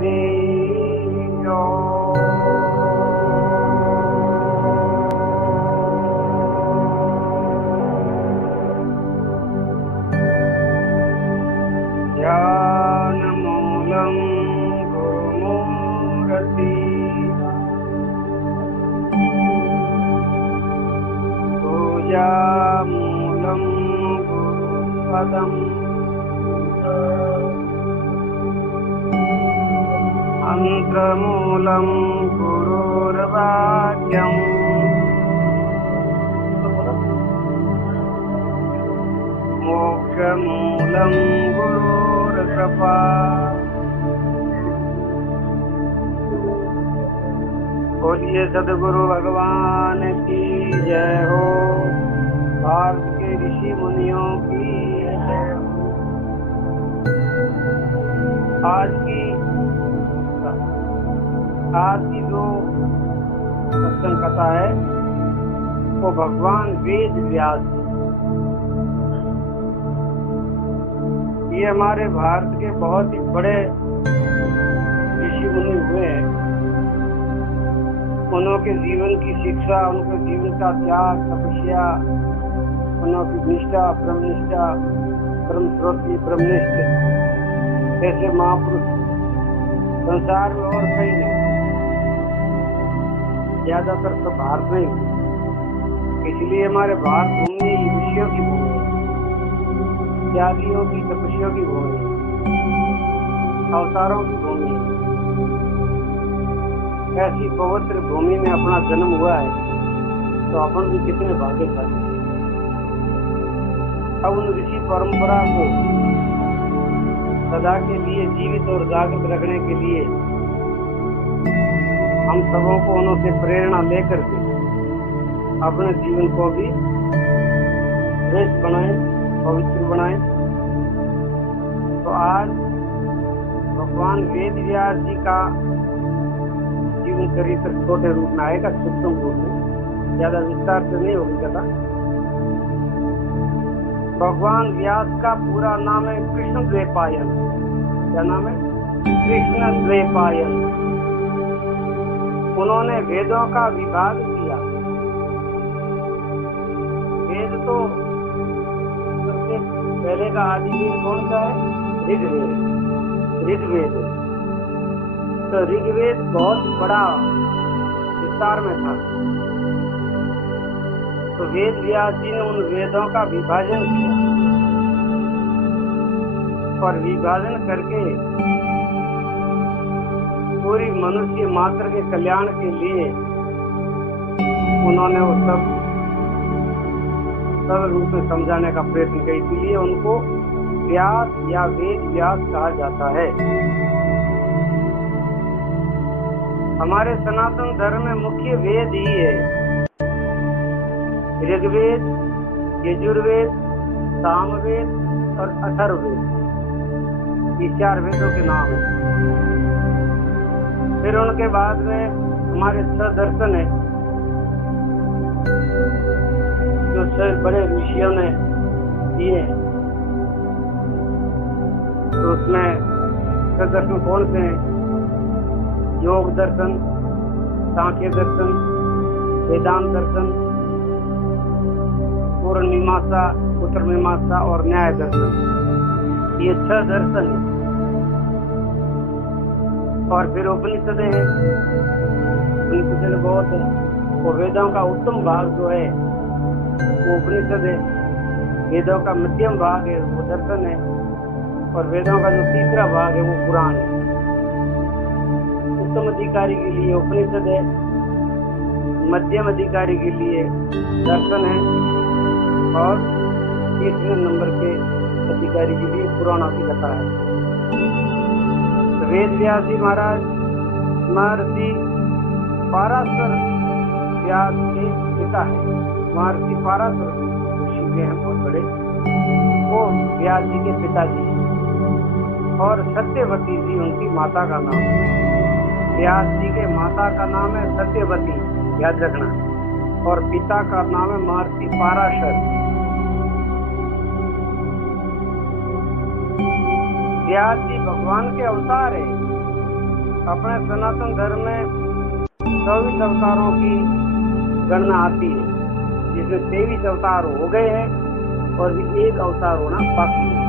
हरि ध्यानमूलं गुरुमूर्ति पूजामूलं गुरुपदम् मंत्रमूलं गुरुर्वाक्यम् मोक्षमूलं गुरुर्कृपा। बोलिए सद्गुरु भगवान की जय हो। भारत के ऋषि मुनियों की जय हो। आज की जो सत्संग कथा है वो भगवान वेद व्यास, ये हमारे भारत के बहुत ही बड़े ऋषि मुनि हुए हैं। उनके जीवन की शिक्षा, उनके जीवन का त्याग, तपस्या, उनकी निष्ठा, ब्रह्मनिष्ठा, ब्रह्मस्रोती, ब्रह्मनिष्ठ ऐसे महापुरुष संसार में और कहीं नहीं, ज्यादातर तो भारत में ही। इसलिए हमारे भारत भूमि ऋषियों की भूमि है, त्यागियों की, तपस्वियों की भूमि है, अवतारों की भूमि है। ऐसी पवित्र भूमि में अपना जन्म हुआ है तो अपन भी कितने भाग्यशाली। अब उन ऋषि परंपरा को सदा के लिए जीवित और जागृत रखने के लिए हम सबों को उनसे प्रेरणा लेकर के अपने जीवन को भी श्रेष्ठ बनाएं, पवित्र बनाएं। तो आज भगवान वेद व्यास जी का जीवन चरित्र छोटे रूप में आएगा, सूक्ष्म रूप में, ज्यादा विस्तार से नहीं होगी कथा। भगवान व्यास का पूरा नाम है कृष्ण द्वैपायन। क्या नाम है? कृष्ण द्वैपायन। उन्होंने वेदों का विभाग किया। वेद तो सबसे पहले का आदि वेद कौन सा है? ऋग्वेद। ऋग्वेद तो ऋग्वेद बहुत बड़ा विस्तार में था। तो वेद व्यास जी ने उन वेदों का विभाजन किया और विभाजन करके पूरी मनुष्य मात्र के कल्याण के लिए उन्होंने वो सब सरल रूप में समझाने का प्रयत्न किया। इसलिए उनको व्यास या वेद व्यास कहा जाता है। हमारे सनातन धर्म में मुख्य वेद ही है ऋग्वेद, यजुर्वेद, सामवेद और अथर्ववेद। ये 4 वेदों के नाम हैं। फिर उनके बाद में हमारे 6 दर्शन है जो 6 बड़े ऋषियों ने दिए हैं। तो उसमें 6 दर्शन कौन से हैं? योग दर्शन, सांख्य दर्शन, वेदांत दर्शन, पूर्ण मीमांसा, उत्तर मीमांसा और न्याय दर्शन। ये 6 दर्शन है। और फिर उपनिषद है। उपनिषद बहुत है। वो वेदों का उत्तम भाग जो है वो उपनिषद है। वेदों का मध्यम भाग है वो दर्शन है। और वेदों का जो तीसरा भाग है वो पुराण है। उत्तम अधिकारी के लिए उपनिषद है, मध्यम अधिकारी के लिए दर्शन है और तीसरे नंबर के अधिकारी के लिए पुराणों की कथा है। तो वेद व्यास जी महाराज महर्षि पाराशर व्यास के पिता है। महर्षि पाराशर ऋषि के हैं बहुत बड़े, वो व्यास जी के पिताजी हैं। और सत्यवती जी उनकी माता का नाम है। व्यास जी के माता का नाम है सत्यवती, याद रखना। और पिता का नाम है महर्षि पाराशर। व्यास जी भगवान के अवतार है। अपने सनातन धर्म में 24 अवतारों की गणना आती है, जिसमें 23 अवतार हो गए हैं और भी एक अवतार होना बाकी है।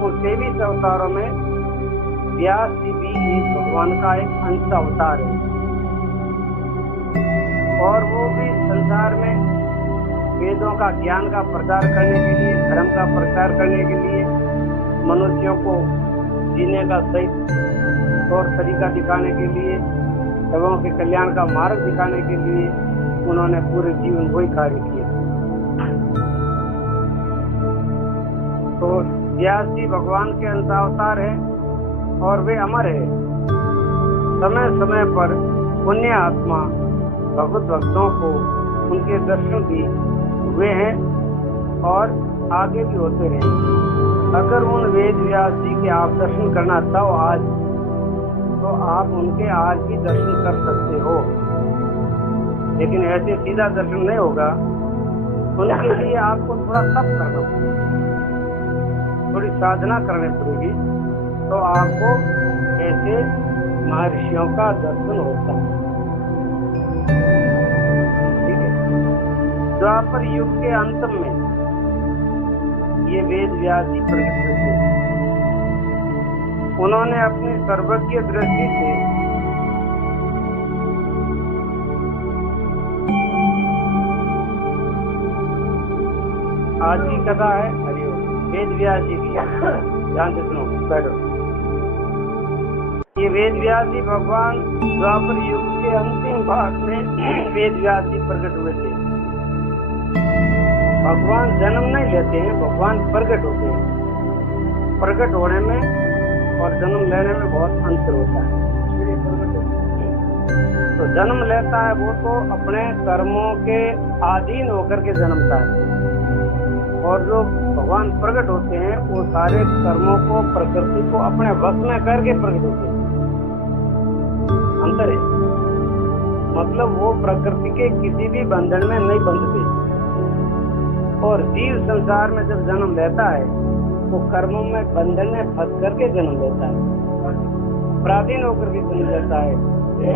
उन 23 अवतारों में व्यास जी भी एक भगवान का एक अंश अवतार है, और वो भी संसार में वेदों का ज्ञान का प्रचार करने के लिए, धर्म का प्रचार करने के लिए, मनुष्यों को जीने का सही तौर तरीका दिखाने के लिए, सबों के कल्याण का मार्ग दिखाने के लिए उन्होंने पूरे जीवन वही कार्य किया। तो व्यास जी भगवान के अंशावतार है और वे अमर है। समय समय पर पुण्य आत्मा भगवत भक्तों को उनके दर्शन भी हुए हैं और आगे भी होते रहे। अगर उन वेद व्यास जी के आप दर्शन करना चाहो आज, तो आप उनके आज भी दर्शन कर सकते हो, लेकिन ऐसे सीधा दर्शन नहीं होगा। उनके लिए आपको थोड़ा तप करना पड़ेगा, थोड़ी साधना करनी पड़ेगी, तो आपको ऐसे महर्षियों का दर्शन होता है। ठीक है। द्वापर युग के अंत में ये वेद व्यास जी प्रकट हुए थे। उन्होंने अपनी सर्वज्ञ दृष्टि से आज की कथा है हरिओम वेद व्यास जी की, ध्यान से सुनो, बैठो। ये वेद व्यास जी भगवान द्वापर युग के अंतिम भाग में वेद व्यास जी प्रकट हुए थे। भगवान जन्म नहीं लेते हैं, भगवान प्रकट होते हैं। प्रकट होने में और जन्म लेने में बहुत अंतर होता है। तो जन्म लेता है वो तो अपने कर्मों के अधीन होकर के जन्मता है, और जो भगवान प्रकट होते हैं वो सारे कर्मों को, प्रकृति को अपने वश में करके प्रकट होते हैं। अंतर है, मतलब वो प्रकृति के किसी भी बंधन में नहीं बंधते, और जीव संसार में जब जन्म लेता है वो कर्मों में बंधन में फंस करके जन्म लेता है, पराधीन होकर के जन्म लेता है।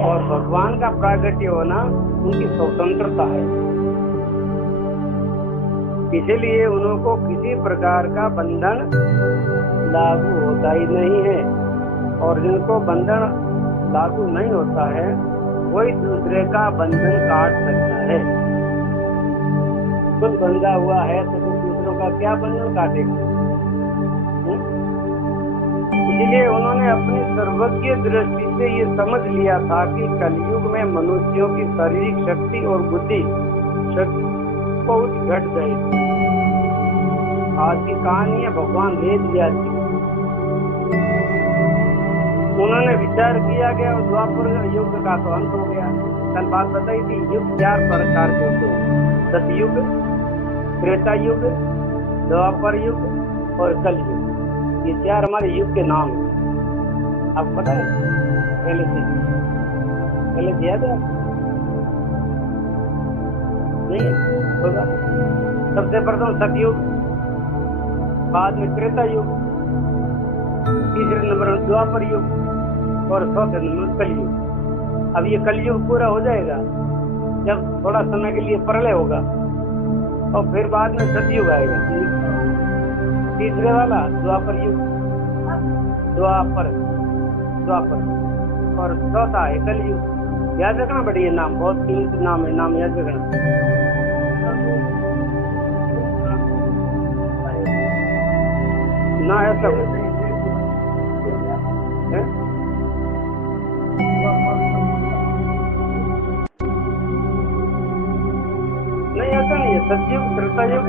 और भगवान का प्रागट्य होना उनकी स्वतंत्रता है, इसलिए उनको किसी प्रकार का बंधन लागू होता ही नहीं है। और जिनको बंधन लागू नहीं होता है वही दूसरे का बंधन काट सकता है। खुद बंधा हुआ है तो दूसरों का क्या बंधन काटेगा? इसलिए उन्होंने अपनी सर्वज्ञ दृष्टि से ये समझ लिया था कि कलयुग में मनुष्यों की शारीरिक शक्ति और बुद्धि शक्ति बहुत घट जाएगी। आज की कहानी है भगवान वेद व्यास जी। उन्होंने विचार किया गया और द्वापर युग का तो अंत हो गया। कल बात बताई थी, युग 4 प्रकार के होते हैं, सतयुग, त्रेता युग, द्वापर युग और कलयुग। ये 4 हमारे युग के नाम हैं। आपको पता है? पहले से याद है? नहीं होगा। सबसे प्रथम सतयुग, बाद में त्रेता युग, तीसरे नंबर में द्वापर युग और चौथे नंबर कलयुग। अब ये कलयुग पूरा हो जाएगा जब थोड़ा समय के लिए प्रलय होगा, और फिर बाद में सतयुग आएगा, तीसरे वाला द्वापर युग, द्वापर और चौथा है कलयुग। याद रखना बढ़िया नाम, बहुत कीमती नाम है, नाम याद रखना। ना ऐसा नहीं, ऐसा नहीं है। सतयुग, त्रेतायुग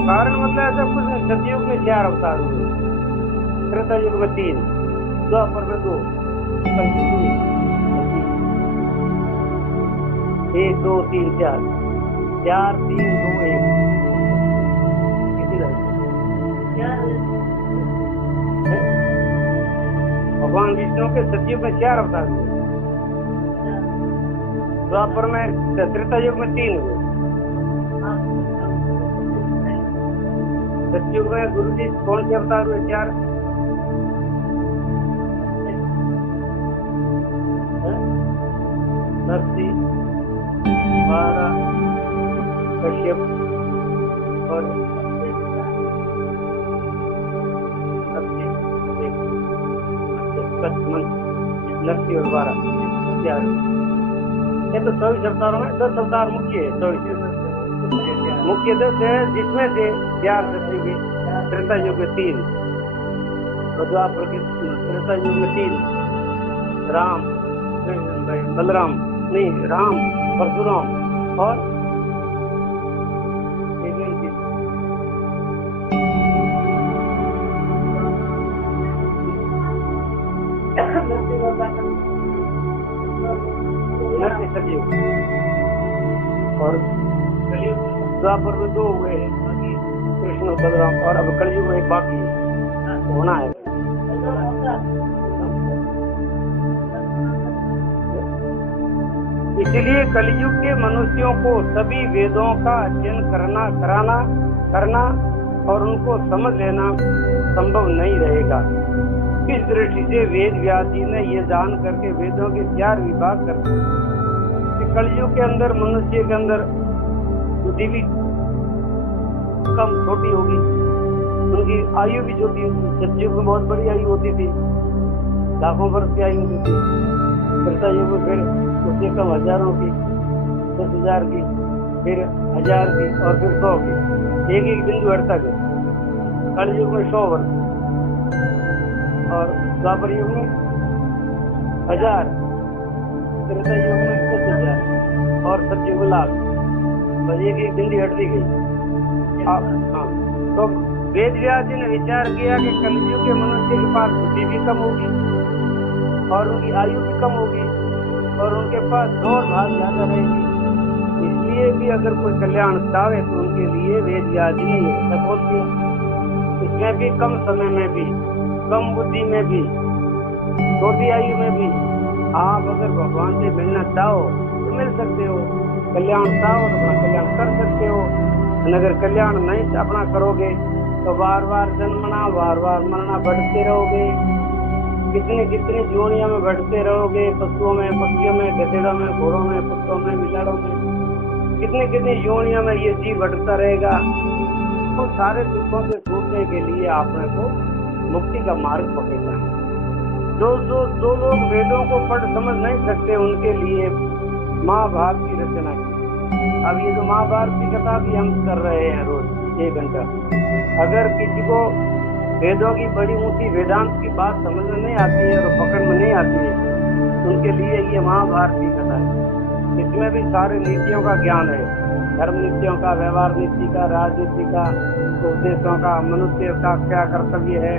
कारण मतलब ऐसा कुछ नहीं। सतयुग में 4 अवतार हुए, त्रेतायुग में 3, द्वापर में 2, कलयुग में 1 2 3 4 4 3 2 1। भगवान विष्णु के सतयुग में 4 अवतार हुए, द्वापर में, त्रेतायुग में 3 हुए, सतयुग में गुरु जी कौन से अवतार हुए? 4 नरसिंह, वारा, कश्यप और नरसिंह और वारा। 4 ये तो 24 अवतारों में 10 अवतार मुख्य है। 24 मुख्य 10 है, जिसमें से 4 सतयुग, त्रेता युग में 3 और द्वापर के त्रेता युग में 3 राम, बलराम नहीं, राम, परशुराम और नरसिंह सतयुग। और द्वापर में 2 हुए हैं, कृष्ण और बलराम, और अब कलयुग में एक बाकी है, होना है। इसलिए कलयुग के मनुष्यों को सभी वेदों का अध्ययन करना और उनको समझ लेना संभव नहीं रहेगा। इस दृष्टि से वेद व्यास जी ने ये जान करके वेदों के 4 विभाग कर दिए। कलयुग के अंदर मनुष्य के अंदर बुद्धि भी कम छोटी होगी, उनकी आयु भी छोटी होगी। सतयुग में बहुत बड़ी आयु होती थी, लाखों वर्ष की आयु होती थी। त्रेता युग में फिर उससे कम हजारों की, 10,000 की, फिर 1000 की और फिर 100 की, एक बिंदु हटता है। कलयुग में 100 वर्ष और द्वापर युग में 1000, त्रेता युग में 10,000 और सतयुग में लाख। बस एक बिंदु हटती गई। हाँ, तो वेद व्यास जी ने विचार किया कि कलयुग के मनुष्य के पास बुद्धि भी कम होगी और उनकी आयु भी कम होगी और उनके पास दौड़ भाग ज्यादा रहेगी। इसलिए भी अगर कोई कल्याण चाहे तो उनके लिए वेद व्यास जी ने ये सब बोल दिया। इसमें भी कम समय में भी, कम बुद्धि में भी, छोटी आयु में भी आप अगर भगवान से मिलना चाहो तो मिल सकते हो, कल्याण चाहो तो अपना कल्याण कर सकते हो। अगर कल्याण नहीं अपना करोगे तो बार बार जन्मना, बार बार मरना, बढ़ते रहोगे। कितनी जोनियों में बढ़ते रहोगे, पशुओं में, पक्षियों में, गधेड़ों में, घोड़ों में, कुत्तों में, बिलाड़ों में, कितनी जोनियों में ये जीव बढ़ता रहेगा। तो सारे दुखों से छूटने के लिए आपने को मुक्ति का मार्ग पकड़ना है। जो लोग वेदों को पढ़ समझ नहीं सकते उनके लिए महाभारत की रचना की। अब ये जो महाभारत की कथा भी हम कर रहे हैं रोज 1 घंटा, अगर किसी को वेदों की बड़ी ऊंची वेदांत की बात समझ में नहीं आती है और पकड़ में नहीं आती है, उनके लिए ये महाभारत की कथा है। इसमें भी सारे नीतियों का ज्ञान है, धर्म नीतियों का, व्यवहार नीति का, राजनीति का, उपदेशों का, मनुष्य का क्या कर्तव्य है,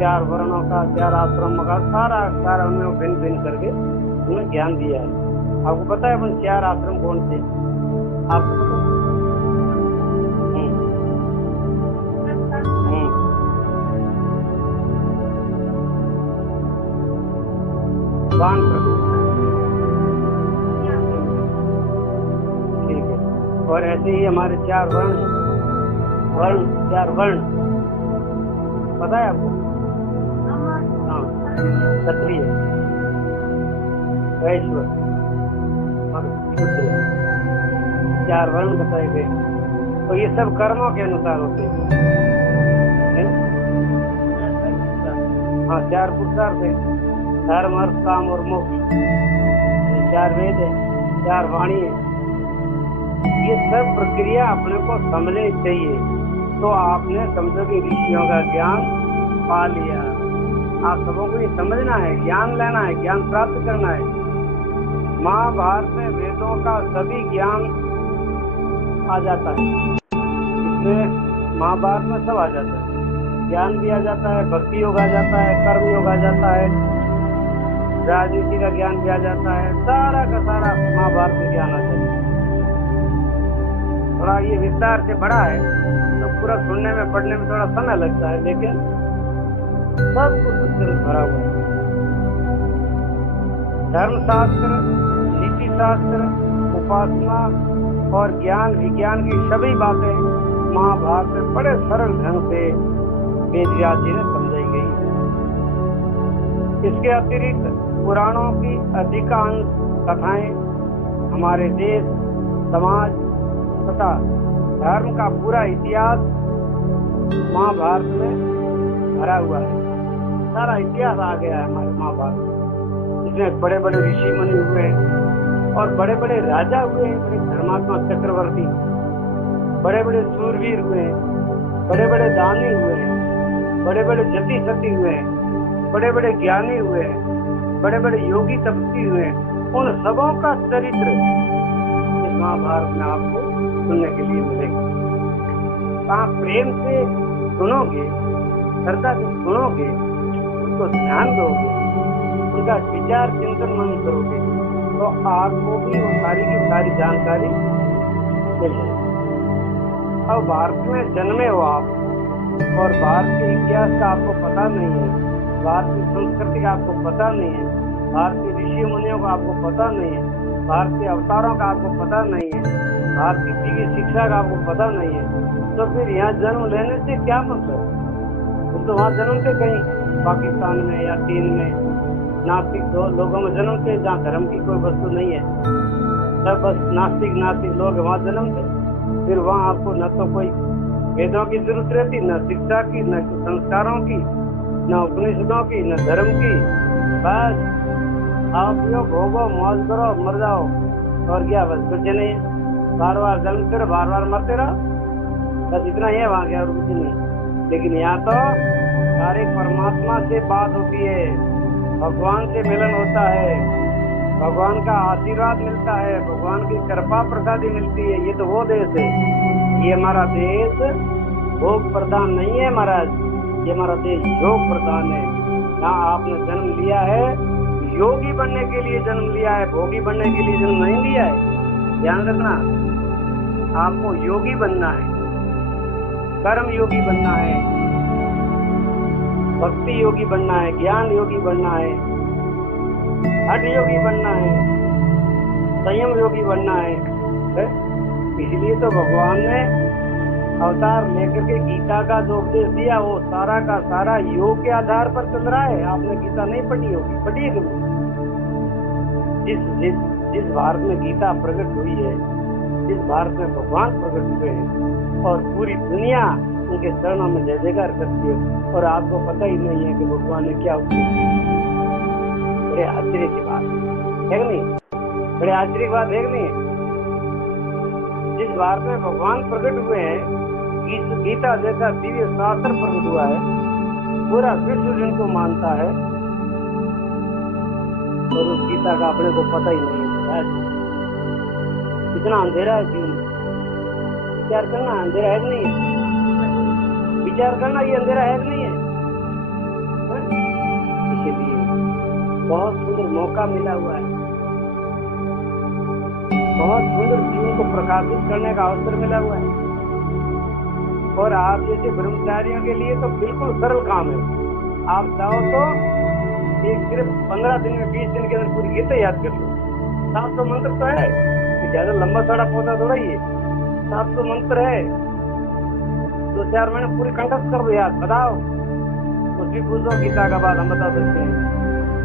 4 वर्णों का, 4 आश्रमों का, सारा उन्हें भिन्न भिन्न करके उन्हें ज्ञान दिया है। आपको पता है अपन 4 आश्रम कौन से? आपको पता? ठीक है। और ऐसे ही हमारे 4 वर्ण पता है आपको? हाँ, क्षत्रिय, वैश्य और शूद्र, 4 वर्ण बताए गए। तो ये सब कर्मों के अनुसार होते हैं। हाँ, 4 पुरुषार्थ है, धर्म, अर्थ, काम और मोक्ष। 4 वेद है, 4 वाणी है। ये सब प्रक्रिया अपने को समझनी चाहिए। तो आपने समझो कि ऋषियों का ज्ञान पा लिया। आप सबों को ये समझना है, ज्ञान लेना है, ज्ञान प्राप्त करना है। महाभारत में वेदों का सभी ज्ञान आ जाता है। इसमें महाभारत में सब आ जाता है, ज्ञान भी आ जाता है, भक्ति योग आ जाता है, कर्म योग आ जाता है, राजनीति का ज्ञान भी आ जाता है, सारा का सारा महाभारत में ज्ञान आ जाता है। थोड़ा ये विस्तार से बड़ा है तो पूरा सुनने में, पढ़ने में थोड़ा समय लगता है, लेकिन सब कुछ उससे भरा हुआ है। धर्मशास्त्र, नीति शास्त्र, उपासना और ज्ञान विज्ञान की सभी बातें महाभारत में बड़े सरल ढंग से वेद व्यास जी ने समझाई गई। इसके अतिरिक्त पुराणों की अधिकांश कथाएं हमारे देश, समाज तथा धर्म का पूरा इतिहास महाभारत में भरा हुआ है। सारा इतिहास आ गया है हमारे महाभारत में। इसमें बड़े बड़े ऋषि मुनि हुए हैं और बड़े बड़े राजा हुए हैं, बड़े धर्मात्मक चक्रवर्ती, बड़े बड़े सूरवीर हुए हैं, बड़े बड़े दानी हुए हैं, बड़े बड़े जति सती हुए हैं, बड़े बड़े ज्ञानी हुए हैं, बड़े बड़े योगी तपस्वी हुए हैं। उन सबों का चरित्र इस महाभारत में आपको सुनने के लिए मिलेगा। आप प्रेम से सुनोगे, श्रद्धा से सुनोगे, उनको ध्यान दोगे, उनका विचार चिंतन मन करोगे, तो आपको भी वो सारी की सारी जानकारी मिल जाएगी। अब भारत में जन्मे हो आप और भारत के इतिहास का आपको पता नहीं है, भारत की संस्कृति का आपको पता नहीं है, भारतीय ऋषि मुनियों का आपको पता नहीं है, भारतीय अवतारों का आपको पता नहीं है, भारत की दिव्य शिक्षा का आपको पता नहीं है, तो फिर यहाँ जन्म लेने से क्या मतलब? तो वहाँ जन्मते कहीं पाकिस्तान में या चीन में नास्तिक लोगों में जन्मते, जहाँ धर्म की कोई वस्तु नहीं है, सब बस नास्तिक लोग वहाँ जन्मते। फिर वहाँ आपको न तो कोई वेदों की जरूरत रहती, न शिक्षा की, न संस्कारों की, न उपनिषदों की, न धर्म की। बस आप पियो, भोगो, मौज करो, मर जाओ, और क्या? बस कुछ नहीं। बार बार जन्मते रहो, बार बार मरते रहो, बस इतना ही है वहाँ क्या, और कुछ नहीं। लेकिन यहाँ तो सारे परमात्मा से बात होती है, भगवान से मिलन होता है, भगवान का आशीर्वाद मिलता है, भगवान की कृपा प्रसादी मिलती है। ये तो वो देश है। ये हमारा देश भोग प्रधान नहीं है महाराज, ये हमारा देश योग प्रधान है। यहाँ आपने जन्म लिया है, योगी बनने के लिए जन्म लिया है, भोगी बनने के लिए जन्म नहीं लिया है। ध्यान रखना, आपको योगी बनना है, कर्म योगी बनना है, भक्ति योगी बनना है, ज्ञान योगी बनना है, हठ योगी बनना है, संयम योगी बनना है। इसलिए तो भगवान ने अवतार लेकर के गीता का जो उपदेश दिया वो सारा का सारा योग के आधार पर चल रहा है। आपने गीता नहीं पढ़ी होगी, पढ़ी है जिस भारत में गीता प्रकट हुई है, जिस भारत में भगवान प्रकट हुए हैं और पूरी दुनिया उनके चरणों में जय जयकार करती है, और आपको पता ही नहीं है कि भगवान ने क्या उपदेश दिया। बड़े आश्चर्य की बात है कि नहीं? बड़े आश्चर्य की बात है कि नहीं? जिस भारत में भगवान प्रकट हुए हैं, गीता जैसा दिव्य शास्त्र प्रकट हुआ है, पूरा विश्व जिनको मानता है, और उस गीता का अपने को पता ही नहीं है। इतना अंधेरा है जीवन। विचार करना, अंधेरा है कि नहीं है? विचार करना, ये अंधेरा है कि नहीं है? इसलिए बहुत सुंदर मौका मिला हुआ है, बहुत सुंदर जीवन को प्रकाशित करने का अवसर मिला हुआ है। और आप जैसे ब्रह्मचारियों के लिए तो बिल्कुल सरल काम है। आप चाहो तो एक सिर्फ 15 दिन में 20 दिन के अंदर पूरी गीता याद कर लो। 700 मंत्र तो है, ज्यादा लंबा चौड़ा पौधा थोड़ा ही है, 700 मंत्र है। 2-4 महीने पूरी कंठस्थ कर दो याद। बताओ, कुछ भी पूछो गीता का बात हम बता सकते हैं,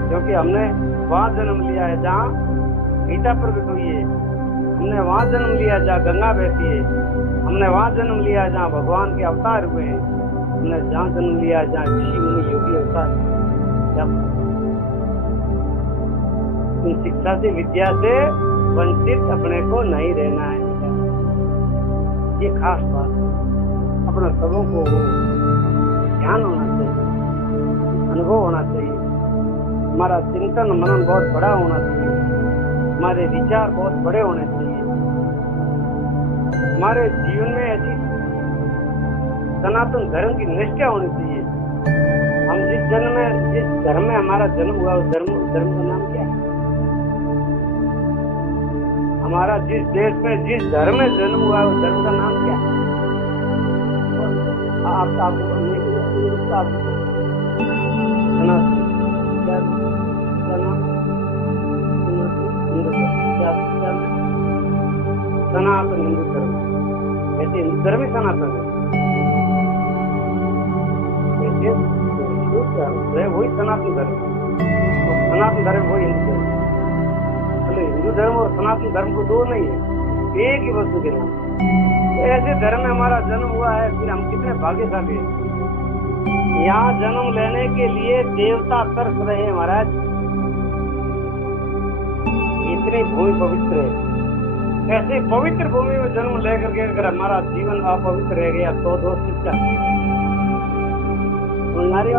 क्योंकि हमने वहाँ जन्म लिया है जहाँ गीता प्रकट हुई है, हमने वहाँ जन्म लिया जहाँ गंगा बहती है, हमने वहाँ जन्म लिया जहाँ भगवान के अवतार हुए हैं, हमने जहाँ जन्म लिया जहाँ ऋषि मुनि योगी अवतार। इन शिक्षा से, विद्या से वंचित अपने को नहीं रहना है। ये खास बात, अपने सबों को ध्यान होना चाहिए, अनुभव होना चाहिए, हमारा चिंतन मनन बहुत बड़ा होना चाहिए, हमारे विचार बहुत बड़े होने चाहिए, हमारे जीवन में ऐसी सनातन धर्म की निष्ठा होनी चाहिए। हम जिस धर्म में हमारा जन्म हुआ, उस धर्म का नाम क्या है? हमारा जिस देश में, जिस धर्म में जन्म हुआ है, उस धर्म का नाम क्या है? सनातन हिंदू धर्म। ऐसे हिंदू धर्म ही सनातन है, ऐसे हिंदू धर्म है वही सनातन धर्म, और सनातन धर्म वही हिंदू धर्म। मतलब हिंदू धर्म और सनातन धर्म को दो नहीं है, एक ही वस्तु के नाम। ऐसे धर्म में हमारा जन्म हुआ है, फिर हम कितने भाग्यशाली हैं। यहाँ जन्म लेने के लिए देवता तरस रहे हैं महाराज, इतनी भूमि पवित्र है। ऐसे पवित्र भूमि में जन्म लेकर के अगर हमारा जीवन अपवित्र रह गया तो दोष किसका? हमारी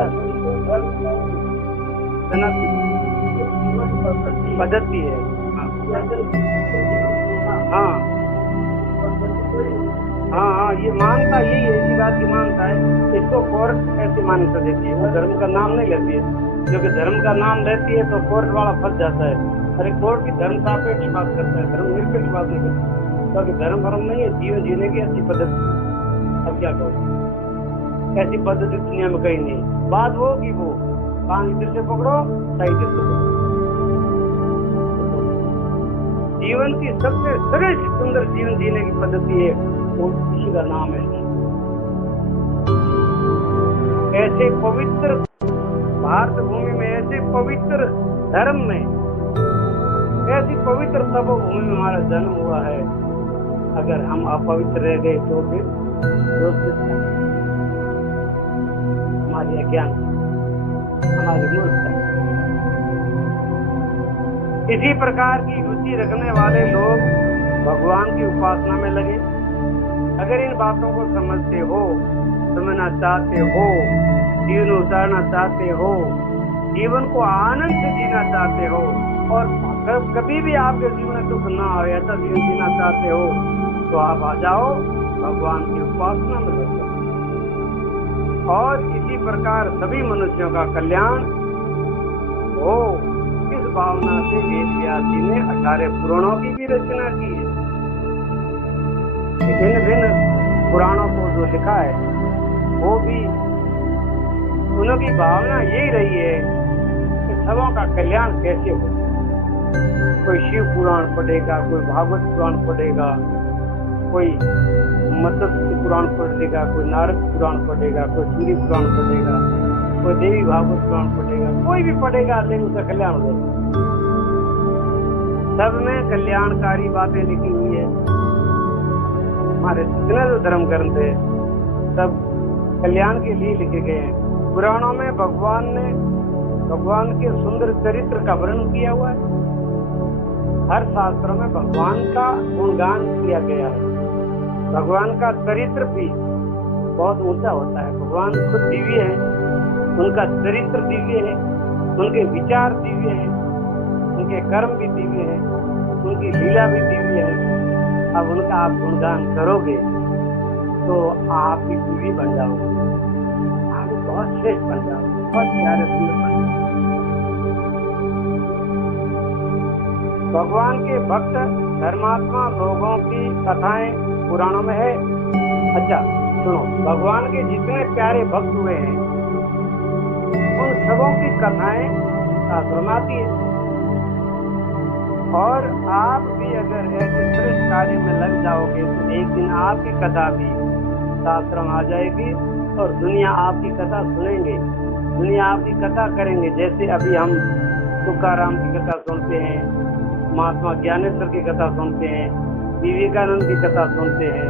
पद्धति है। हाँ हाँ हाँ, ये मानता यही है, इसी बात की मानता है। इसको कोर्ट ऐसी मान्यता देती है, वो धर्म का नाम नहीं लेती है, क्योंकि धर्म का नाम लेती है तो कोर्ट वाला फंस जाता है। अरे कोर्ट की धर्म सापेक्ष बात करता है, धर्म निरपेक्ष बात नहीं करता, क्योंकि धर्म धर्म नहीं है, जीवन जीने की ऐसी पद्धति। अब क्या कहो, ऐसी पद्धति दुनिया में कहीं नहीं। बात वो कि वो कान इधर से पकड़ो, सही इधर से पकड़ो। जीवन की सबसे सरल सुंदर जीवन जीने की पद्धति है, वो किसी का नाम है। ऐसे पवित्र भारत भूमि में, ऐसे पवित्र धर्म में, ऐसी पवित्र तपोभूमि में हमारा जन्म हुआ है। अगर हम अपवित्र रह गए तो फिर हमारी अज्ञान, हमारी मूर्खता। इसी प्रकार की रुचि रखने वाले लोग भगवान की उपासना में लगे। अगर इन बातों को समझते हो, समझना चाहते हो, जीवन उतारना चाहते हो, जीवन को आनंद से जीना चाहते हो, और कभी भी आपके जीवन में दुख ना हो, ऐसा जीवन जीना चाहते हो, तो आप आ जाओ भगवान की उपासना में लग जाओ। और इसी प्रकार सभी मनुष्यों का कल्याण हो, इस भावना से वेद व्यास जी ने 18 पुराणों की भी रचना की है। भिन्न भिन्न पुराणों को जो लिखा है, वो भी उनकी भावना यही रही है कि सबों का कल्याण कैसे हो। कोई शिव पुराण पढ़ेगा, कोई भागवत पुराण पढ़ेगा, कोई मत्स्य पुराण पढ़ेगा, कोई नारद पुराण पढ़ेगा, कोई सूर्य पुराण पढ़ेगा, कोई देवी भागवत पुराण पढ़ेगा, कोई भी पढ़ेगा, लेकिन उसका कल्याण हो जाएगा। सब में कल्याणकारी बातें लिखी हुई है। हमारे जितने जो धर्म ग्रंथ है सब कल्याण के लिए लिखे गए हैं। पुराणों में भगवान ने भगवान के सुंदर चरित्र का वर्णन किया हुआ है। हर शास्त्रों में भगवान का गुणगान किया गया है। भगवान का चरित्र भी बहुत ऊंचा होता है। भगवान खुद दिव्य है, उनका चरित्र दिव्य है, उनके विचार दिव्य है, उनके कर्म भी दिव्य है, उनकी लीला भी दिव्य है। अब उनका आप गुणगान करोगे तो आप भी दिव्य बन जाओगे, आप बहुत श्रेष्ठ बन जाओगे, बहुत प्यारे सुंदर बन जाओगे। भगवान के भक्त धर्मात्मा लोगों की कथाएं पुराणों में है। अच्छा सुनो, भगवान के जितने प्यारे भक्त हुए हैं उन सबों की कथाएं शास्त्रों में आती है। और आप भी अगर ऐसे श्रेष्ठ कार्य में लग जाओगे तो एक दिन आपकी कथा भी शास्त्रों में आ जाएगी और दुनिया आपकी कथा सुनेंगे, दुनिया आपकी कथा करेंगे। जैसे अभी हम तुकाराम की कथा सुनते हैं, महात्मा ज्ञानेश्वर की कथा सुनते हैं, विवेकानंद की कथा सुनते हैं,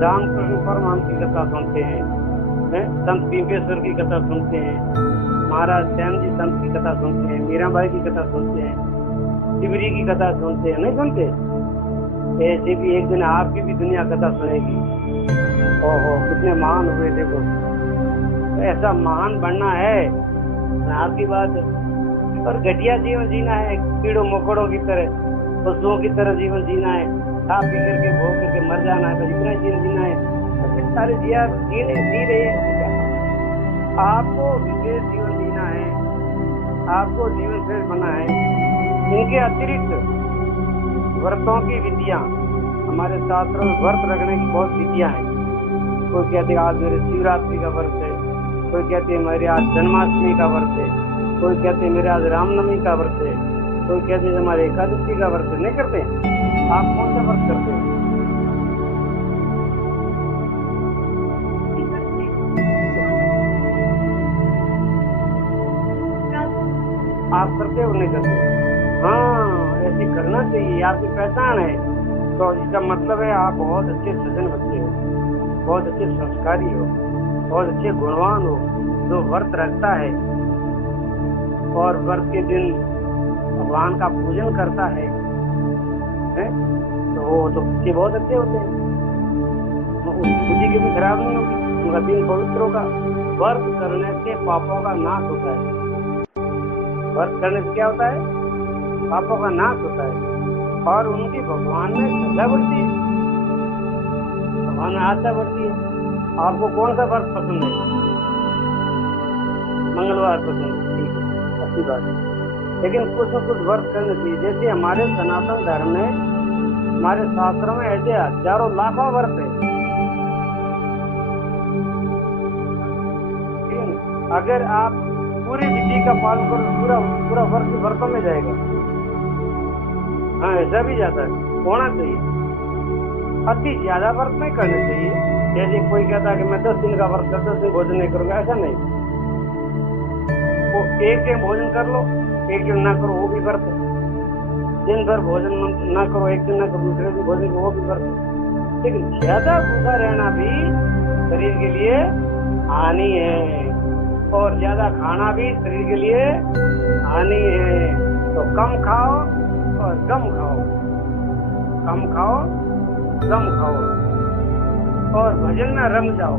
रामकृष्ण परमहंस की कथा सुनते हैं, संत भीमेश्वर की कथा सुनते हैं, महाराज श्याम जी संत की कथा सुनते हैं, मीराबाई की कथा सुनते हैं, शिवरी की कथा सुनते हैं, नहीं सुनते? ऐसे भी एक दिन आपकी भी दुनिया कथा सुनेगी। ओहो कितने महान हुए देखो। ऐसा महान बनना है आपकी बात। और घटिया जीवन जीना है, कीड़ों मकोड़ों की तरह, पशुओं की तरह जीवन जीना है, खा पी करके भोग करके मर जाना है, बस इतना जीवन जीना है। तो सारे जिया जी रहे हैं। आपको विशेष जीवन जीना है, आपको जीवन श्रेष्ठ बनना है। इनके अतिरिक्त व्रतों की विधियां, हमारे शास्त्रों में व्रत रखने की बहुत विधियां हैं। कोई कहते हैं आज मेरे शिवरात्रि का व्रत है, कोई कहते हैं मेरे आज जन्माष्टमी का व्रत है, कोई कहते हैं मेरे आज रामनवमी का व्रत है, कोई कहते हैं हमारे एकादशी का व्रत है। नहीं करते? आप कौन सा व्रत करते हैं? करते हो नहीं करते? हाँ, ऐसी करना चाहिए। आपकी पहचान है तो इसका मतलब है आप बहुत अच्छे सज्जन बच्चे हो, बहुत अच्छे संस्कारी हो, बहुत अच्छे गुणवान हो, जो व्रत रखता है और व्रत के दिन भगवान का पूजन करता है, तो वो तो बच्चे बहुत अच्छे होते हैं। उसकी बुद्धि कभी खराब नहीं होगी, उनका दिन पवित्र होगा। व्रत करने से पापों का नाश होता है। व्रत करने से क्या होता है? पापों का नाश होता है और उनकी भगवान में श्रद्धा बढ़ती है, भगवान में आस्था बढ़ती है। आपको कौन सा व्रत पसंद है? मंगलवार पसंद है, ठीक है, अच्छी बात है। लेकिन कुछ न कुछ व्रत करने चाहिए। जैसे हमारे सनातन धर्म में, हमारे शास्त्रों में ऐसे हजारों लाखों व्रत है। अगर आप पूरी विधि का पालन करो, पूरा पूरा वर्ष व्रतों में जाएगा। हाँ, ऐसा भी जाता है, होना चाहिए। अति ज्यादा व्रत नहीं करने चाहिए। जैसे कोई कहता है कि मैं 10 दिन का व्रत कर 10 दिन भोजन नहीं करूंगा, ऐसा नहीं। वो एक दिन भोजन कर लो, एक दिन ना करो, वो भी व्रत है। दिन भर भोजन ना करो, एक दिन ना करो, दूसरे दिन भोजन करो, वो भी व्रत है। लेकिन ज्यादा भूखा रहना भी शरीर के लिए हानि है और ज्यादा खाना भी शरीर के लिए हानि है। तो कम खाओ और गम खाओ, कम खाओ गम खाओ और भजन में रम जाओ।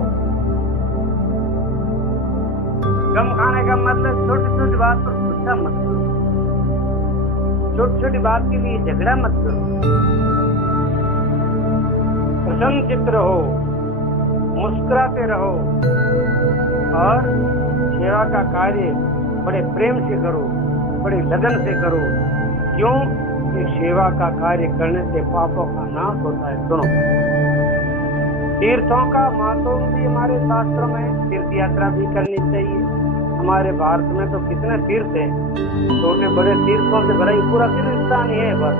गम खाने का मतलब छोटी छोटी बात पर गुस्सा मत करो, छोटी छोटी बात के लिए झगड़ा मत करो, प्रसन्न चित्त रहो, मुस्कुराते रहो और सेवा का कार्य बड़े प्रेम से करो, बड़े लगन से करो। क्यों? कि सेवा का कार्य करने से पापों का नाश होता है। सुनो, तीर्थों का महत्व भी हमारे शास्त्रों में, तीर्थ यात्रा भी करनी चाहिए। हमारे भारत में तो कितने तीर्थ हैं, छोटे बड़े तीर्थों से भरा पूरा तीर्थ स्थान ही है। बस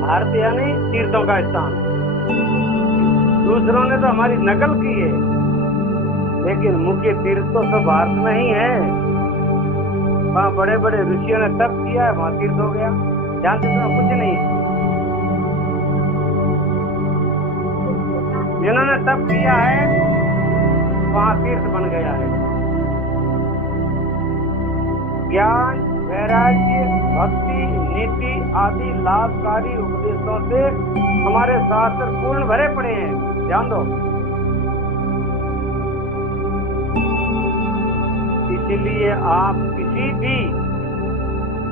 भारत यानी तीर्थों का स्थान। दूसरों ने तो हमारी नकल की है, लेकिन मुख्य तीर्थ तो सब भारत में ही है। वहाँ बड़े बड़े ऋषियों ने तप किया है, वहाँ तीर्थ हो गया। जानते तो कुछ नहीं, जिन्होंने तप किया है वहाँ तीर्थ बन गया है। ज्ञान, वैराग्य, भक्ति, नीति आदि लाभकारी उपदेशों से हमारे शास्त्र पूर्ण भरे पड़े हैं। ध्यान दो। इसलिए आप किसी भी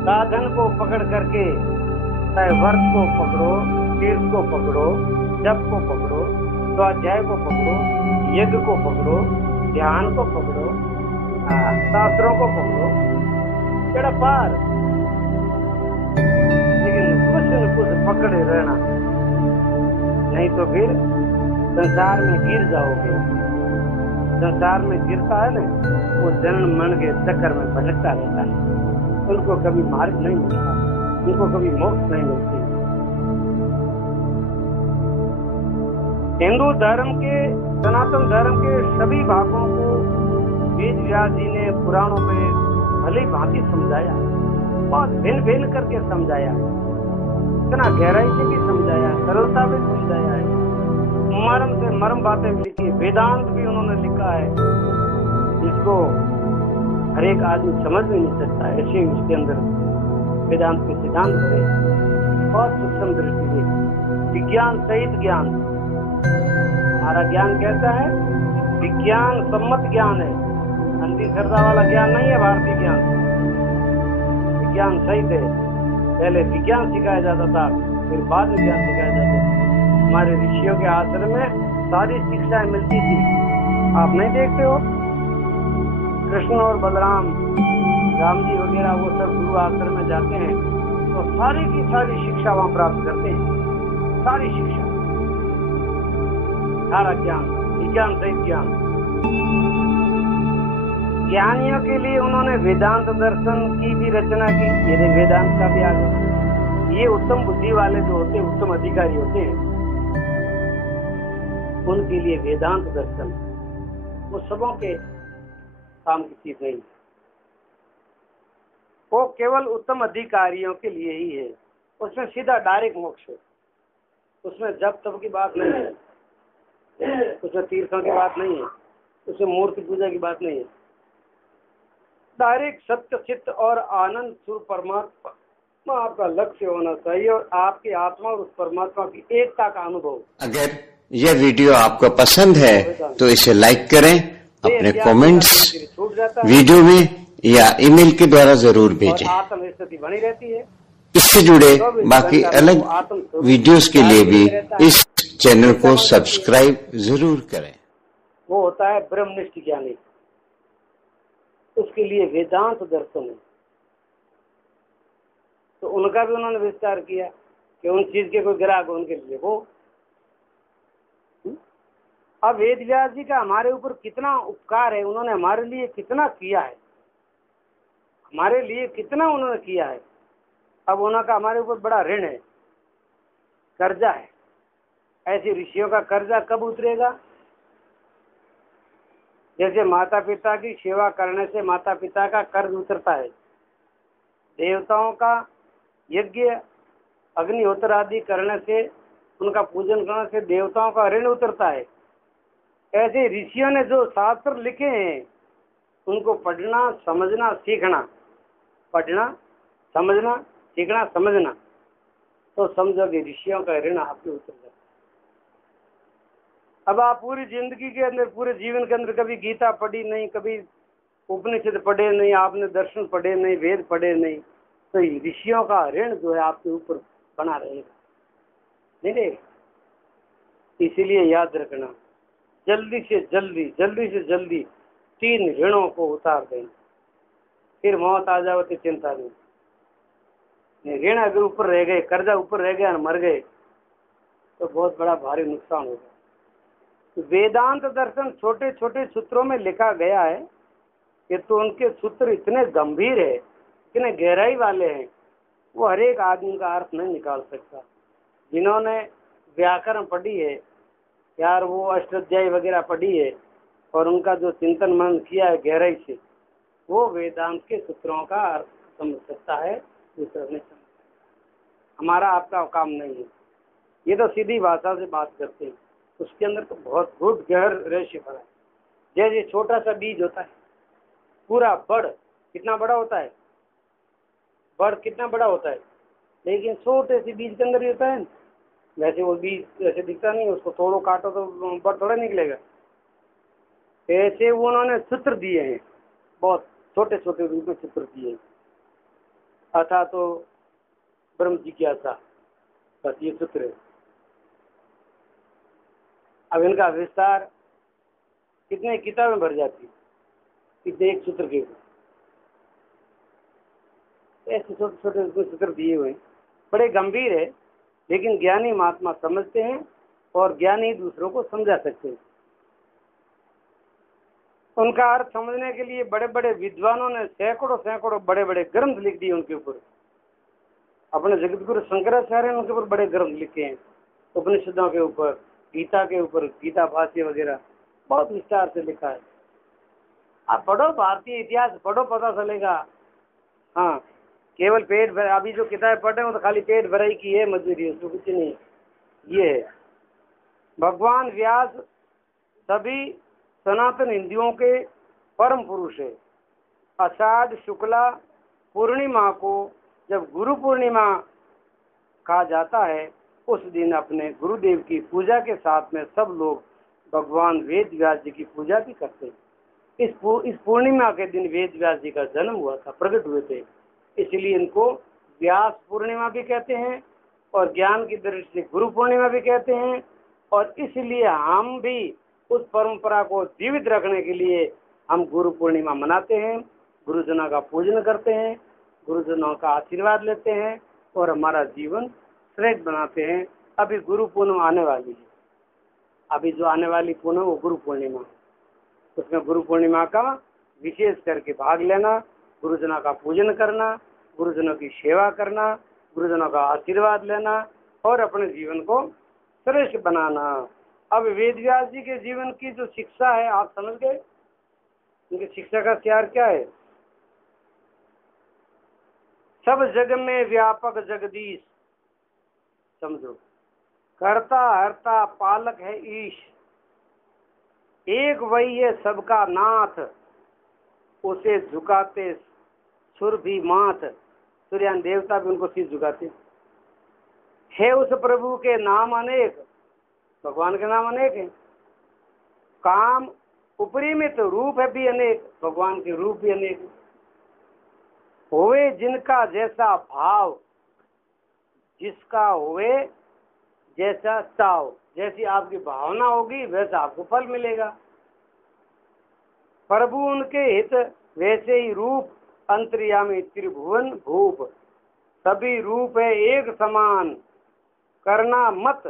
साधन को पकड़ करके, चाहे व्रत को पकड़ो, तीर्थ को पकड़ो, जप को पकड़ो, स्वाध्याय को पकड़ो, यज्ञ को पकड़ो, ध्यान को पकड़ो, शास्त्रों को पकड़ो, बेड़ा पार। लेकिन कुछ न कुछ पकड़े रहना, नहीं तो फिर संसार में गिर जाओगे। संसार में गिरता है ना, वो जन्म मन के चक्कर में भटकता रहता है। उनको कभी मार्ग नहीं मिलता, उनको कभी मोक्ष नहीं मिलती। हिंदू धर्म के, सनातन धर्म के सभी भागों को वेद व्यास जी ने पुराणों में भली भांति समझाया, बहुत भिन्न भिन्न करके समझाया, इतना गहराई से भी समझाया, सरलता भी समझाया है, मर्म से मर्म बातें भी लिखी। वेदांत भी उन्होंने लिखा है, जिसको हर एक आदमी समझ भी नहीं सकता। ऐसे उसके अंदर वेदांत के सिद्धांत है, बहुत सूक्ष्म दृष्टि से, विज्ञान सहित ज्ञान। हमारा ज्ञान कैसा है? विज्ञान सम्मत ज्ञान है, अंधी श्रद्धा वाला ज्ञान नहीं है। भारतीय ज्ञान विज्ञान सहित है। पहले विज्ञान सिखाया जाता था, फिर बाद में ज्ञान सिखाया जाता था। हमारे ऋषियों के आश्रम में सारी शिक्षाएं मिलती थी। आप नहीं देखते हो? कृष्ण और बलराम, राम जी वगैरह, वो सब गुरु आश्रम में जाते हैं तो सारी की सारी शिक्षा वहाँ प्राप्त करते हैं। सारी शिक्षा, सारा ज्ञान, विज्ञान सहित ज्ञान। ज्ञानियों के लिए उन्होंने वेदांत दर्शन की भी रचना की। ये वेदांत का भी आ गया। ये उत्तम बुद्धि वाले जो होते हैं, उत्तम अधिकारी होते हैं, उनके लिए वेदांत दर्शन वो सबों के काम की चीज नहीं। वो केवल उत्तम अधिकारियों के लिए ही है। उसमें सीधा डायरेक्ट मोक्ष है, उसमें जप तप की बात नहीं है, उसमें तीर्थों की बात नहीं है, उसमें मूर्ति पूजा की बात नहीं है। डायरेक्ट सत्य चित्त और आनंद स्वरूप परमात्मा आपका लक्ष्य होना चाहिए और आपकी आत्मा और उस परमात्मा की एकता का अनुभव। अगर यह वीडियो आपको पसंद है तो इसे लाइक करें, अपने कमेंट्स वीडियो में या ईमेल के द्वारा जरूर भेजें। आत्म स्थिति बनी रहती है। इससे जुड़े बाकी अलग वीडियोस के लिए भी इस चैनल को सब्सक्राइब जरूर करें। वो होता है ब्रह्मनिष्ठ ज्ञानी, उसके लिए वेदांत दर्शन है। तो उनका भी उन्होंने विस्तार किया कि उन चीज के कोई ग्राहक उनके लिए वो। अब वेद व्यास जी का हमारे ऊपर कितना उपकार है, उन्होंने हमारे लिए कितना किया है, हमारे लिए कितना उन्होंने किया है। अब उनका हमारे ऊपर बड़ा ऋण है, कर्जा है। ऐसे ऋषियों का कर्जा कब उतरेगा? जैसे माता पिता की सेवा करने से माता पिता का कर्ज उतरता है, देवताओं का यज्ञ अग्निहोत्र आदि करने से, उनका पूजन करने से देवताओं का ऋण उतरता है। ऐसे ऋषियों ने जो शास्त्र लिखे हैं उनको पढ़ना समझना सीखना, पढ़ना समझना सीखना समझना, तो समझोगे ऋषियों का ऋण आपके उतर जाए। अब आप पूरी जिंदगी के अंदर, पूरे जीवन के अंदर कभी गीता पढ़ी नहीं, कभी उपनिषद पढ़े नहीं, आपने दर्शन पढ़े नहीं, वेद पढ़े नहीं, तो ऋषियों का ऋण जो है आपके ऊपर बना रहेगा, नहीं रहेगा। इसीलिए याद रखना, जल्दी से जल्दी 3 ऋणों को उतार दें, फिर मौत आ जाओ तो चिंता नहीं। ऋण अगर ऊपर रह गए, कर्जा ऊपर रह गया, मर गए तो बहुत बड़ा भारी नुकसान होगा। वेदांत दर्शन छोटे छोटे सूत्रों में लिखा गया है कि तो उनके सूत्र इतने गंभीर है, इतने गहराई वाले हैं, वो हर एक आदमी का अर्थ नहीं निकाल सकता। जिन्होंने व्याकरण पढ़ी है यार, वो अष्टाध्यायी वगैरह पढ़ी है और उनका जो चिंतन मनन किया है गहराई से, वो वेदांत के सूत्रों का अर्थ समझ सकता है, दूसरा नहीं समझ। हमारा आपका काम नहीं है, ये तो सीधी भाषा से बात करते हैं, उसके अंदर तो बहुत गूढ़ गहर रहस्य भरा है। जैसे छोटा सा बीज होता है, पूरा बड़ कितना बड़ा होता है, बड़ कितना बड़ा होता है, लेकिन छोटे से बीज के अंदर ही होता है। वैसे वो बीज ऐसे दिखता नहीं, उसको तोड़ो काटो तो बड़ थोड़ा निकलेगा। ऐसे वो उन्होंने सूत्र दिए हैं, बहुत छोटे छोटे रूप में सूत्र दिए हैं। अथा तो ब्रह्म जिज्ञासा, बस ये सूत्र है। अब इनका विस्तार कितने किताबें भर जाती है, कितने एक सूत्र के ऐसे छोटे छोटे सूत्र दिए हुए हैं, बड़े गंभीर है, लेकिन ज्ञानी महात्मा समझते हैं और ज्ञानी दूसरों को समझा सकते हैं। उनका अर्थ समझने के लिए बड़े बड़े विद्वानों ने सैकड़ों बड़े बड़े ग्रंथ लिख दिए उनके ऊपर। अपने जगतगुरु शंकराचार्य ने उनके ऊपर बड़े ग्रंथ लिखे हैं, उपनिषदों के ऊपर, गीता के ऊपर, गीता भाष्य वगैरह बहुत विस्तार से लिखा है। आप पढ़ो, भारतीय इतिहास पढ़ो, पता चलेगा। हाँ, केवल पेट भर, अभी जो किताब पढ़ रहे हो तो खाली पेट भराई की है मजदूरी, उसको कुछ नहीं। ये है भगवान व्यास सभी सनातन हिंदुओं के परम पुरुष है। आषाढ़ शुक्ला पूर्णिमा को जब गुरु पूर्णिमा कहा जाता है, उस दिन अपने गुरुदेव की पूजा के साथ में सब लोग भगवान वेद व्यास जी की पूजा भी करते हैं। इस पूर्णिमा के दिन वेद व्यास जी का जन्म हुआ था, प्रकट हुए थे, इसलिए इनको व्यास पूर्णिमा भी कहते हैं और ज्ञान की दृष्टि से गुरु पूर्णिमा भी कहते हैं। और इसलिए हम भी उस परंपरा को जीवित रखने के लिए हम गुरु पूर्णिमा मनाते हैं, गुरुजनों का पूजन करते हैं, गुरुजनों का आशीर्वाद लेते हैं और हमारा जीवन श्रेष्ठ बनाते हैं। अभी गुरु पूर्णिमा आने वाली है, अभी जो आने वाली पूर्णिमा वो गुरु पूर्णिमा, उसमें गुरु पूर्णिमा का विशेष करके भाग लेना, गुरुजनों का पूजन करना, गुरुजनों की सेवा करना, गुरुजनों का आशीर्वाद लेना और अपने जीवन को श्रेष्ठ बनाना। अब वेद व्यास जी के जीवन की जो शिक्षा है आप समझ गए, उनकी शिक्षा का सार क्या है? सब जग में व्यापक जगदीश, समझो करता हरता पालक है ईश, एक वही है सबका नाथ, उसे झुकाते सुर भी माथ, सूर्यान देवता भी उनको सिर झुकाते है। उस प्रभु के नाम अनेक, भगवान के नाम अनेक है। काम ऊपरी में तो रूप है भी अनेक, भगवान के रूप भी अनेक है। होवे जिनका जैसा भाव, जिसका होवे जैसा चाव, जैसी आपकी भावना होगी वैसा आपको फल मिलेगा। प्रभु उनके हित वैसे ही रूप, अंतर्यामी त्रिभुवन भूप, सभी रूप है एक समान, करना मत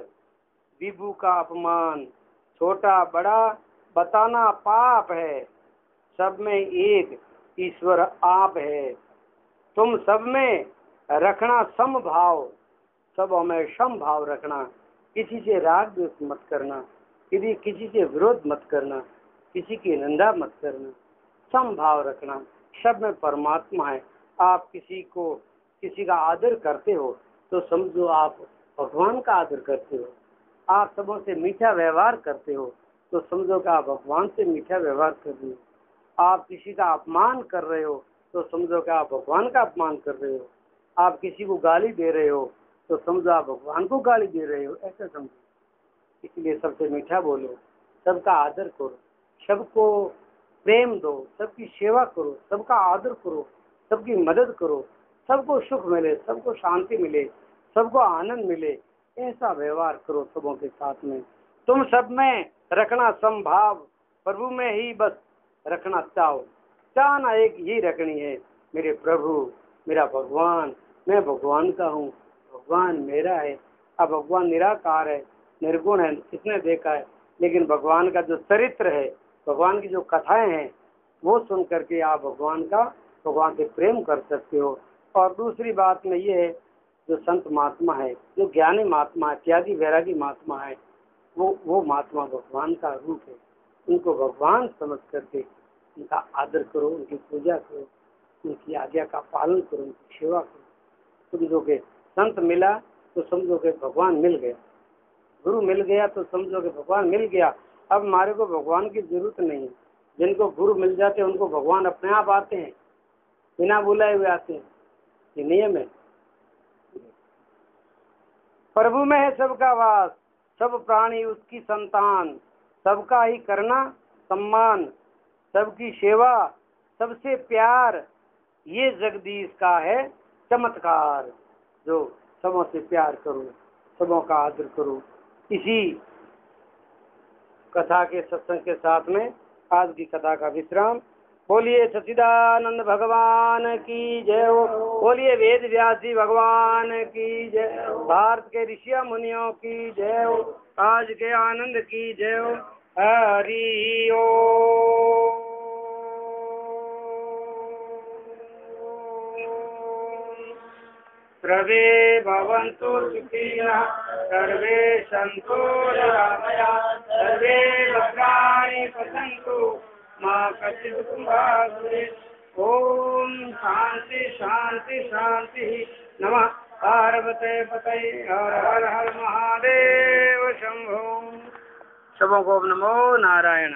विभु का अपमान, छोटा बड़ा बताना पाप है, सब में एक ईश्वर आप है। तुम सब में रखना समभाव, सब में समभाव रखना, किसी से राग द्वेष मत करना, किसी से विरोध मत करना, किसी की निंदा मत करना, समभाव रखना, सब में परमात्मा है। आप किसी का आदर करते हो तो समझो आप भगवान का आदर करते हो। आप सबों से मीठा व्यवहार करते हो तो समझो कि आप भगवान से मीठा व्यवहार कर रहे हो। आप किसी का अपमान कर रहे हो तो समझो कि आप भगवान का अपमान कर रहे हो। आप किसी को गाली दे रहे हो तो समझो आप भगवान को गाली दे रहे हो, ऐसा समझो। इसलिए सबसे मीठा बोलो, सबका आदर करो, सबको प्रेम दो, सबकी सेवा करो, सबका आदर करो, सबकी मदद करो, सबको सुख मिले, सबको शांति मिले, सबको आनंद मिले, ऐसा व्यवहार करो सबों के साथ में। तुम सब में रखना संभाव, प्रभु में ही बस रखना चाहो, चाहना एक ही रखनी है, मेरे प्रभु, मेरा भगवान, मैं भगवान का हूँ, भगवान मेरा है। अब भगवान निराकार है, निर्गुण है, किसने देखा है, लेकिन भगवान का जो चरित्र है, भगवान की जो कथाएं हैं, वो सुन करके आप भगवान से प्रेम कर सकते हो। और दूसरी बात में ये है, जो संत महात्मा है, जो ज्ञानी महात्मा है, त्यागी वैरागी महात्मा है, वो महात्मा भगवान का रूप है। उनको भगवान समझ करके उनका आदर करो, उनकी पूजा करो, उनकी आज्ञा का पालन करो, उनकी सेवा करो। समझो कि संत मिला तो समझो कि भगवान मिल गया, गुरु मिल गया तो समझो कि भगवान मिल गया। अब हमारे को भगवान की जरूरत नहीं है। जिनको गुरु मिल जाते हैं उनको भगवान अपने आप आते हैं, बिना बुलाए हुए आते हैं, ये नियम है। प्रभु में है सबका वास, सब प्राणी उसकी संतान, सबका ही करना सम्मान, सबकी सेवा, सबसे प्यार, ये जगदीश का है चमत्कार। जो सबों से प्यार करो, सबों का आदर करो। इसी कथा के सत्संग के साथ में आज की कथा का विश्राम। बोलिए सच्चिदानंद भगवान की जय हो, बोलिए वेद व्यास जी भगवान की जय हो, भारत के ऋषि मुनियों की जय हो, आज के आनंद की जय हो। हरि ओम। सर्वे भवन्तु सुखिनः, सर्वे सन्तु निरामयाः, सर्वे भद्राणि पश्यन्तु मा कश्चित् दुःखभाग्। ओम शांति शांति शांति। नमः पार्वते पतये, हर हर हर महादेव शंभो। सबों को नमो नारायण।